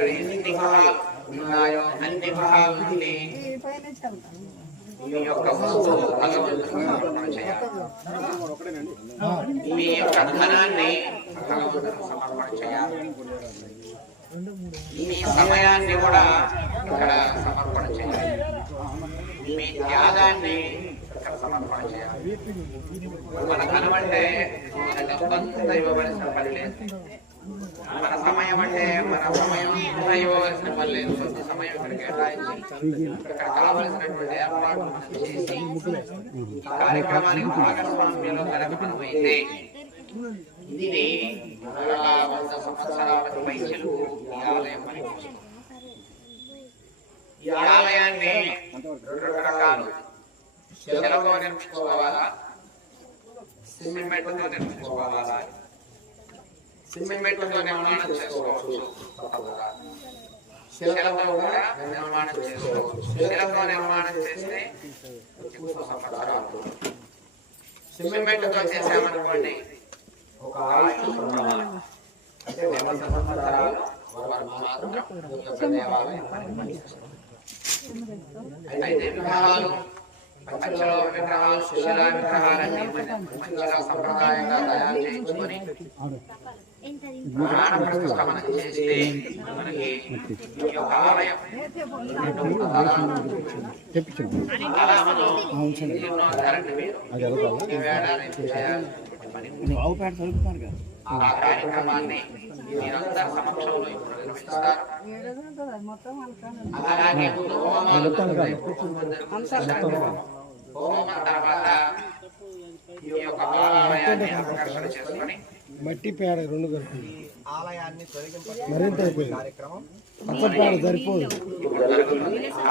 ఎన్ని భాగాలు ఉన్నాయో అన్ని భాగాల నుండి మీ యొక్క వస్తువు భగవంతునికి సమర్పణ చేయాలి. మీ యొక్క ధనాన్ని భగవంతునికి సమర్పణ చేయాలి. మీ సమయాన్ని కూడా ఇక్కడ సమర్పణ చేయాలి. మీ త్యాగాన్ని ఇక్కడ సమర్పణ చేయాలి. మన ధనం అంటే మన డబ్బంతా ఇవ్వవలసిన పని లేదు. మన సమయం అంటే మన సమయం అంతా ఇవ్వవలసిన పని లేదు. కొంత సమయం ఇక్కడ కేటాయించి ఇక్కడ కావలసినటువంటి ఏర్పాట్లు మనం చేసి ఈ కార్యక్రమానికి భాగస్వామ్యంలో కలగమైతే ఇది 100 సంవత్సరాలకు పైచలు ఈ ఆలయం పనికొచ్చింది. ఈ ఆలయాన్ని 2 రకాలు శిలతో నిర్మించుకోవాలా, సిమెంట్తో నిర్మించుకోవాలా. సిమెంట్తో నిర్మాణం చేసుకోవచ్చు, శిలతో కూడా నిర్మాణం చేసుకోవచ్చు. శిలతో నిర్మాణం చేస్తే ఎక్కువ సంవత్సరాలు, సిమెంట్తో చేసామనుకోండి ఒక ఆయుష్ ప్రమాణం అంటే 100 సంవత్సరాలు అయితే విగ్రహాలు పంచలో విగ్రహాలు శిలా విగ్రహాలన్నీ మంచిగా సంప్రదాయంగా తయారు చేయించుకొని ప్రాణ ప్రతిష్ఠాపన చేస్తే మనకి ఈ యొక్క ఆలయం ఆ కార్యక్రమాన్ని మీరందరూ సమక్షంలో నిర్వహిస్తారు. అలాగే హోమం తర్వాత ఈ యొక్క ఆలయాన్ని ఆకర్షణ చేసుకొని మట్టి పేడ 2 కలిపి ఆలయాన్ని మరింత కార్యక్రమం పేడ సరిపోదు.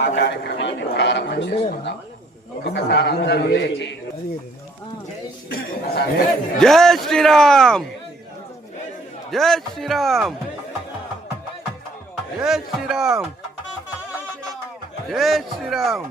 ఆ కార్యక్రమాన్ని ప్రారంభం చేసుకుందాం. ఒకసారి అందరూ లేచి జై శ్రీరామ్, జై శ్రీరామ్, జై శ్రీరామ్, జై శ్రీరామ్.